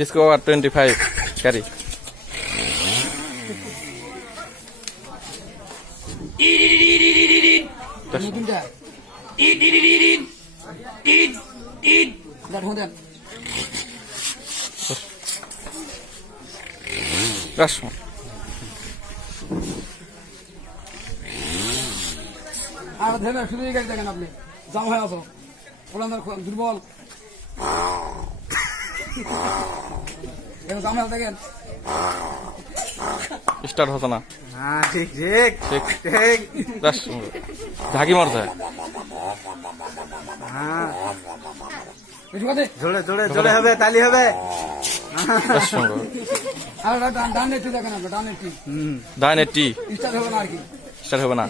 Discover 25 carry. Rush. আর ধরে শুরু হয়ে গেছে দেখেন আপনি জাম হয়ে আসো ওলান্দার দুর্বল জাম হয়ে দেখেন স্টার্ট হতো না। হ্যাঁ ঠিক ঠিক ঠিক ঠিক রাশ ঝাঁকি মারছে। হ্যাঁ ঠিক আছে জোরে জোরে জোরে হবে তালি হবে। রাশ সঙ্গ আর ডান নেটটি দেখেন আপনি ডান নেটটি ডাইনে টি স্টার্ট হবে না আর কি স্টার্ট হবে না।